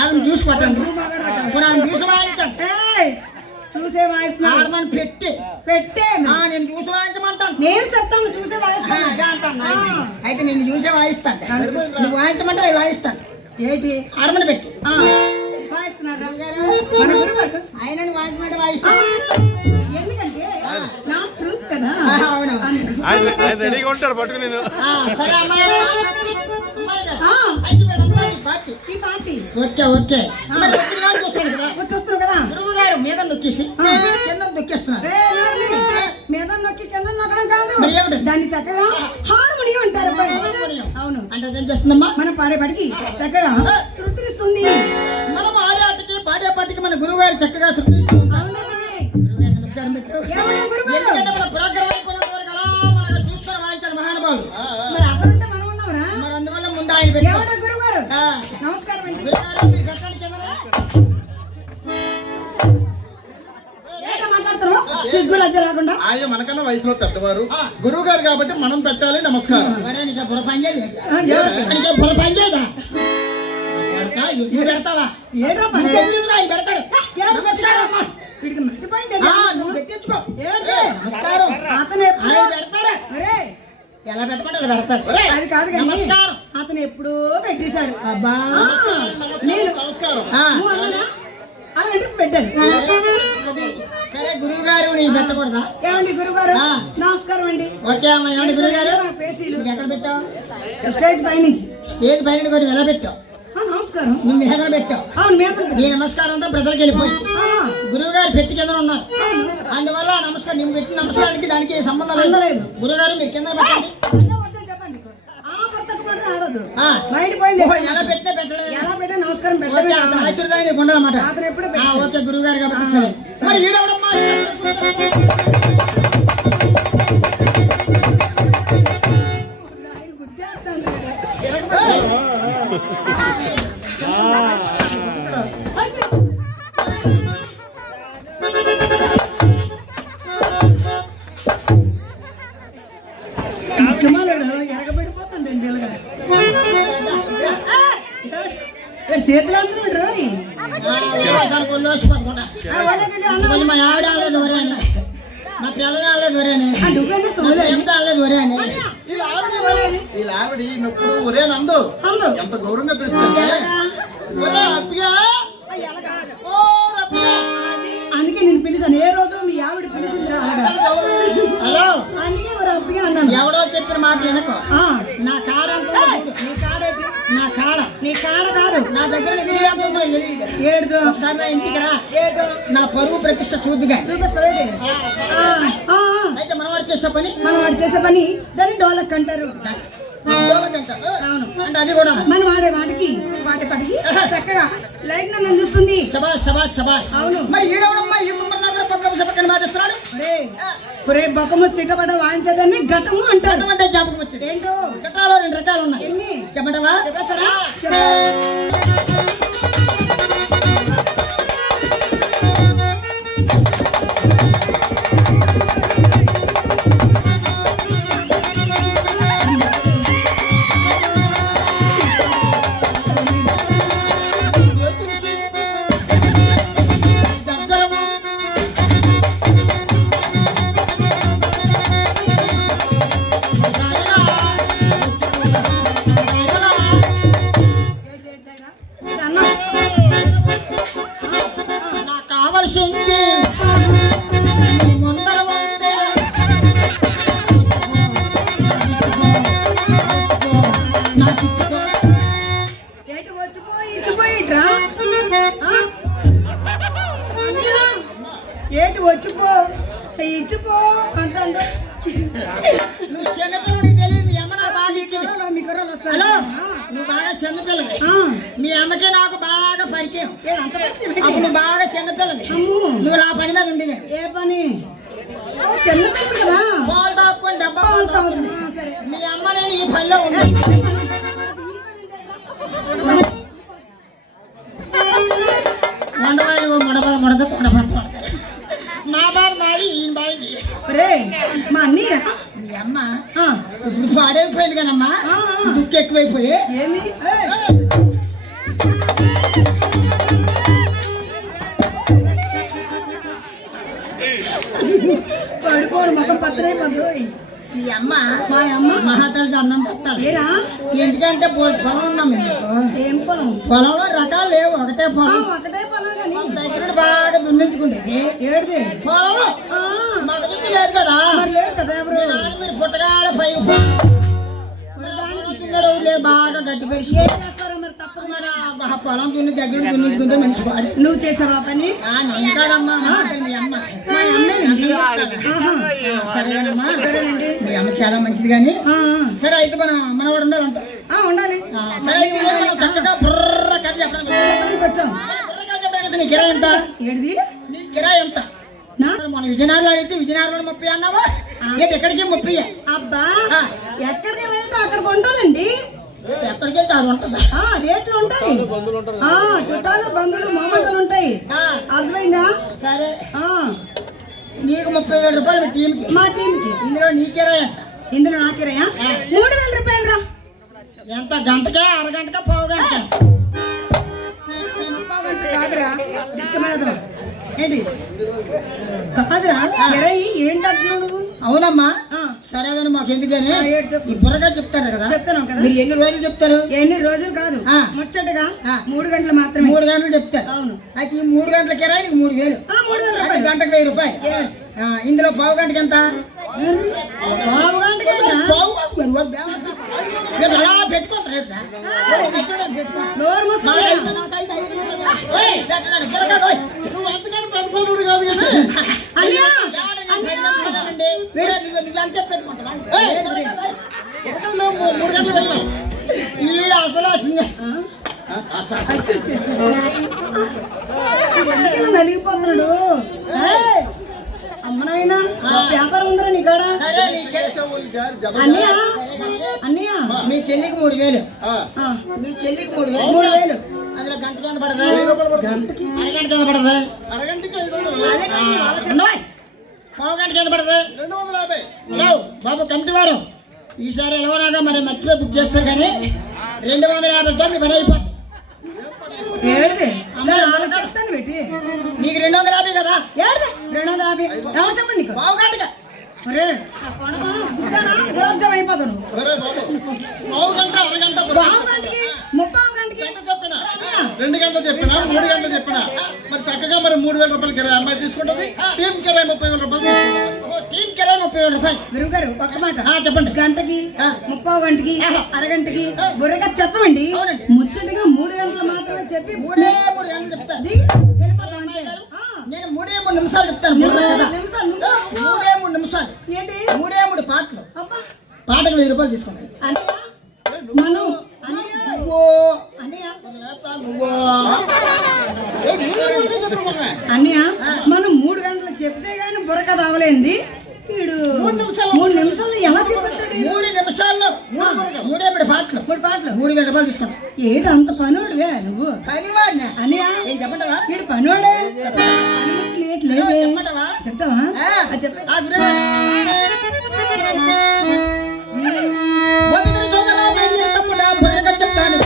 ఆవిడ చూసుకోవటండి, చూసి వాయించండి. చూసే వాయిస్తున్నాను పెట్టే నేను చూసి వాయించమంటాను. నేను చెప్తాను చూసే వాయిస్తాను. అయితే నేను చూసే వాయిస్తాను. నువ్వు వాయించమంటే అవి వాయిస్తాను. ఏంటి హార్మోన్ పెట్టి వాయిస్తున్నాడు మన గురుగారు. ఆయన వాయించమంటే వాయిస్తాను. ఎందుకంటే నా ప్రూఫ్ కదా. రెడీగా ఉంటారు పట్టుకు నేను. సరే అమ్మాయి వచ్చేస్తున్నావు కదా. గురువు గారు మీద నొక్కేసి కింద నొక్కేస్తున్నారు. మీద నొక్కి కింద నొక్కడం కాదు, దాన్ని చక్కగా హార్మోనియం అంటారు. అవును అంటే అదేం చేస్తుందమ్మా? మనం పాడేపాటికి చక్కగా శృతిస్తుంది. మనం ఆడేటికి పాడేపాటికి మన గురువు గారు చక్కగా శృతిస్తుంది. నమస్కారం పెట్టు. చూసుకొని వాయించాలి మహానుభావుడు. మరి అతనుంటే మనం ఉన్నావురా. మరి అందువల్ల ముందు ఆయన పెట్టు. గురువు గారు నమస్కారం అండి. సిగ్గు లజ్జ రాకుండా. ఆయన మనకన్నా వయసులో పెద్దవారు, గురువు గారు కాబట్టి మనం పెట్టాలి నమస్కారం. పెడతావా? వీడికి మర్చిపోయింది. ఎలా పెట్టమంటే పెడతాడు. అది కాదు కానీ అతను ఎప్పుడూ పెట్టేశారు. అబ్బా నేను అలాంటి పెట్టాను. సరే గురువు గారు నేను పెట్టకూడదా? ఏమండి గురువు గారు నమస్కారం అండి. ఓకే అమ్మా. ఏమండి గురువు గారు ఎక్కడ పెట్టావు? స్టేజ్ పై నుంచి. స్టేజ్ పై నుండి ఎలా పెట్టావు? నమస్కారం నిన్ను మీద పెట్టావు. అవును మీద నీ నమస్కారంతో ప్రజలకు వెళ్ళిపోయి గురువు గారు పెట్టి కింద ఉన్నారు. అందువల్ల నమస్కారం నేను పెట్టిన నమస్కారానికి దానికి సంబంధం లేదు. గురువు గారు మీరు కింద పెట్టండి. ఎలా పెట్టినా పెట్టడం, ఎలా పెట్టా నమస్కారం పెట్టాలి. ఆశీర్వాదం ఉండాలన్నమాట. అతను ఎప్పుడు ఓకే గురువు గారు కాబట్టి సరే. మరి ఈడవడమ్మా ఎరగబడిపోతాండి చేతులు అందరూ మా ఆవిడ ఆడలేదు దూరాను, నా పిల్లలు ఆడలేదు దూరాను, ఎంత ఆడలేదు దూరాను. వీళ్ళ ఆవిడ ఇప్పుడు ఒరే నందు ఎంత గౌరవంగా పిలుస్తుంది. అందుకే నేను పిలిచాను. ఏ రోజు మీ ఆవిడ పిలిచింది రా. హలో అందుకే అప్పగా అన్నాను. ఎవడో చెప్పిన మాట వెనక నా కాడ నా కాడ నీ కాడ కాదు నా దగ్గర ఏడు ఒకసారి నా ఇంటికి రా. నా పరువు ప్రతిష్ట చూద్దుగా చూపిస్తాడు. అయితే మనవాడు చేసే పని దాన్ని డోలక్ అంటారు. అవును అంటే అది కూడా మనం ఆడే వాటికి చక్కగా లైట్ నన్ను అందిస్తుంది. శబాష్ శబాష్ శబాష్. అవును. మరి ఈడవడమ్మా ఈ పక్కన బాధిస్తున్నాడు. బొక్కము చిట్టపడ వాయించేదాన్ని ఘటము అంటారు. అంటే జ్ఞాపకం వచ్చింది. ఏంటో ఘటాలు 2 రకాలు ఉన్నాయి. ఎన్ని చెప్పంటావా? చెప్పేస్తారా? ఏటి వచ్చిపో ఇచ్చిపో అంత చిన్నపిల్లడికి తెలియదు. అమ్మ బాగా మీ కుర్రలు వస్తారు. నువ్వు బాగా చిన్నపిల్లవి. మీ అమ్మకి నాకు బాగా పరిచయం. అంత పరిచయం అప్పుడు నువ్వు బాగా చిన్నపిల్లవి. నువ్వు నా పని మీద ఉండేది. ఏ పని? చిన్నపిల్లలు కదా. పాలు తాక్కుని డబ్బా తాగుతుంది. మీ అమ్మ నేను ఈ పనిలో ఉంది. నా బాధ మాది ఈయన బాధ. మా అన్నీరా మీ అమ్మ ఇప్పుడు పాడైపోయింది కదమ్మా. దుక్కు ఎక్కువైపోయి ఏమి పడిపోడు మొక్క పత్రైపోయి మీ అమ్మ మా అమ్మ మహాతల్లి అన్నం పెట్టాలి. ఏరా ఎందుకంటే పొలం ఉందాం మీకు. ఏం పొలం? పొలంలో రకాలు లేవు, ఒకటే పొలం. ఒకటే పొలం కానీ దగ్గర బాగా దున్నించుకుంటేది ఏడిది పొలం మాకు నుంచి లేదు కదా. మరి లేదు కదా ఎవరు మీరు పుట్టగాల పై లేదు బాగా గట్టి పెరిచి ఏం చేస్తారో మరి తప్పదు. మరి ఆ పొలం దున్ని దగ్గర దున్నించుకుంటే మంచి పాడు. నువ్వు చేసావా పని? నేను కాదమ్మా, మీ అమ్మ. మా అమ్మేనండి. సరేనమ్మా, మీ అమ్మ చాలా మంచిది కానీ. సరే అయితే మనవాడు ఉండాలంట. ఉండాలి. సరే అయితే మనం చక్కగా బుర్ర కథ చెప్పడానికి వచ్చాం. నీ కిరాయి ఎంత? ఏడిది నీ కిరాయి ఎంత? మన విజయనగరంలో అయితే విజయనగరంలో 30 అన్నావా? ఏంటి ఎక్కడికి 30? అబ్బా ఎక్కడికి వెళ్తే అక్కడికి ఉంటుందండి. ఎక్కడికి వెళ్తే అది ఉంటుందా? రేట్లు ఉంటాయి. చుట్టాలు బంధువులు మామూలు ఉంటాయి. అర్థమైందా? సరే నీకు 30,000 రూపాయలు మీ టీంకి. మా టీంకి. ఇందులో నీ కిరాయి ఎంత? ఇందులో నా కిరాయా 3,000 రూపాయలు రా. ఎంత? గంటకే, అరగంటకే, పావు గంట? కాదురా ఏంటి కాదురా కిరాయి ఏంటంటున్నావు నువ్వు? అవునమ్మా. సరే అని మాకు ఎందుకని ఈ బుర్రగా చెప్తారు కదా. చెప్తాను కదా. మీరు ఎన్ని రోజులు చెప్తారు? ఎన్ని రోజులు కాదు, ముచ్చటగా 3 గంటలు మాత్రమే. 3 గంటలు చెప్తారు. అవును. అయితే ఈ 3 గంటల కిరాయి నీకు 3,000. 3,000 రూపాయలు. గంటకు 1,000 రూపాయలు. ఇందులో పావు గంటకి ఎంత? పావు గంటకి ఎలా పెట్టుకుంటారు? నోరు మూసుకో. అయ్యా నలిగిపోతున్నాడు. అమ్మనాయనా వ్యాపారం ఉందరా నీ కాడ? అన్నయ్య అన్నయ్య మీ చెల్లికి 3,000. మీ చెల్లికి 3,000. 3,000 అందులో గంటకి ఎంత పడదా? గంటకి అరగంటకి ఎంత పడదా? అరగంటకి పావు గంటకి ఎంత పడదా? 250. హలో బాబు కమిటీ వారు, ఈసారి ఎలాగోనాగా మరి మర్చిపోయి బుక్ చేస్తారు కానీ 250తో మీ పని అయిపోద్ది. ఏడిది చెప్తాను పెట్టి నీకు 250 కదా? ఏడిది 250 ఎవరు చెప్పండి నీకు? పావు గంటగా గులాబ్జామ్ అయిపోతాను. పావు గంట, అరగంట, పావు గంటకి 30 గంటకి చెప్పిన 2 గంటలు చెప్పినా 3 గంటలు చెప్పినా మరి చక్కగా మరి 3,000 రూపాయలు కిరాయి అమ్మాయి తీసుకుంటుంది. టీం కిరాయి 30,000 రూపాయలు తీసుకుంటుంది. టీం కిరాయి 30,000 రూపాయలు. గురువు గారు ఒక్క మాట చెప్పండి. గంటకి 30 గంటకి అరగంటకి బుర్రగా చెప్పండి. ముచ్చటగా 3 గంటలు మాత్రమే చెప్పి 3 గంటలు చెప్తాను. వెళ్ళిపోతాం అంతే. నేను 3 నిమిషాలు చెప్తాను. 3 నిమిషాలు ఏంటి? 3 పాటలు. పాటకు 1,000 రూపాయలు తీసుకుంటాను. మనం అన్నయ్య మనం 3 గంటలు చెప్తే గానీ బుర్ర కథ అవలేంది. వీడు 3 నిమిషాల్లో ఎలా చెప్పేస్తాడు? 3 నిమిషాల్లో 3 పాటలు 3,000 రూపాయలు తీసుకుంటా. ఏంటి అంత పనివాడువే నువ్వు? పనివాడినా అన్నయ్య ఏం చెప్పంటావా? వీడు పనివాడే. చెప్పంటావా? చెప్తావా? చెప్పే చెప్తాను.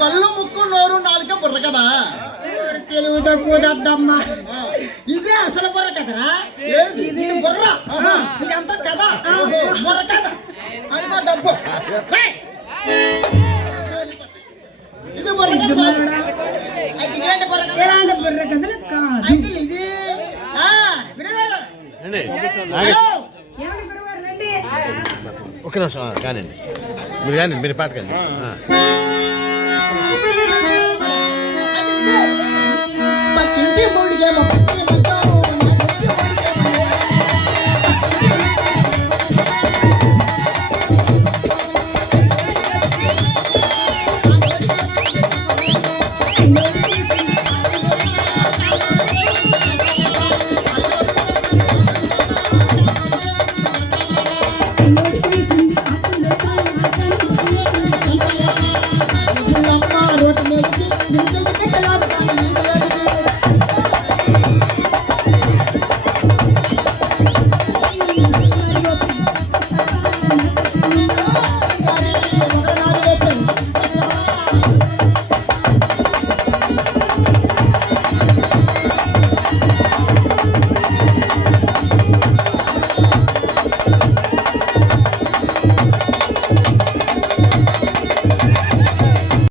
కళ్ళు ముక్కు నోరు నాలుక బుర్ర కదా. తెలుగు తక్కువదమ్మా. ఇదే అసలు బుర్ర కదరా. ఇది బుర్ర, ఇదంతా కదా బుర్ర కదా. అదిగో డబ్బు. ఇది బుర్ర కదా. ఇలాంటి బుర్ర కదా. ఎలాంటి బుర్ర కథలు కాదు ఇది. ఏమండి గురుగారు రండి. ఒక్క నిమిషం కానండి, మీరు పాట కానీ పక్కింటి మూడికేమో